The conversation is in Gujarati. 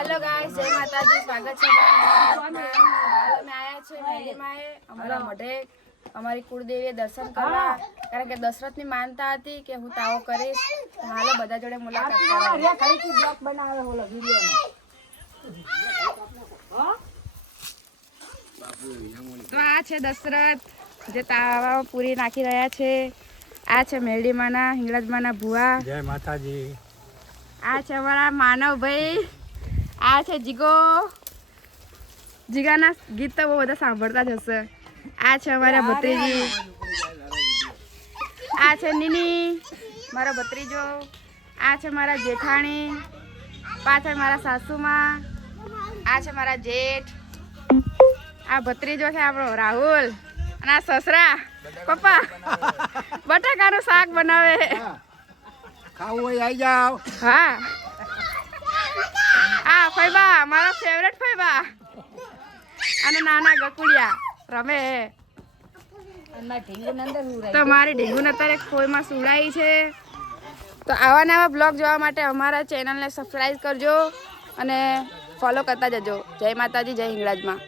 हेलो गाइस, जय माताजी। स्वागत છે અમે આયા છે મેલીમાં અમારા મઢે અમારી કુળદેવીએ દર્શન કરવા, કારણ કે દશરથની માનતા હતી કે હું તાવો કરીશ. તો હાલો બધા જોડે મુલાકાત કરવા. ફરીથી બ્લોગ બનાવે બોલો વિડિયોનો. તો આ છે દશરથ જે તાવા પૂરી નાખી રહ્યા છે. આ છે મેરડીમાંના હિંગળાજમાંના ભુવા. જય માતાજી. આ છે અમારા માનવભાઈ. આ છે જીગો. જીગાના ગીત તો બહુ બધા સાંભળતા જ હશે. આ છે અમારા ભત્રીજી. આ છે નીની મારો ભત્રીજો. આ છે મારા જેઠાણી. પાછળ મારા સાસુમાં. આ છે મારા જેઠ. આ ભત્રીજો છે આપણો રાહુલ. અને આ સસરા પપ્પા બટાકાનું શાક બનાવે. ખાવું હોય આવી જાઓ. હા, આ ફૈબા મારા ફેવરેટ ફૈબા. અને નાના ગકુડિયા રમે. તો મારી ઢીંગુન અત્યારે ખોઈમાં સુડાઈ છે. તો આવા નવા બ્લોગ જોવા માટે અમારા ચેનલને સબસ્ક્રાઈબ કરજો અને ફોલો કરતા જજો. જય માતાજી, જય હિંગળાજમાં.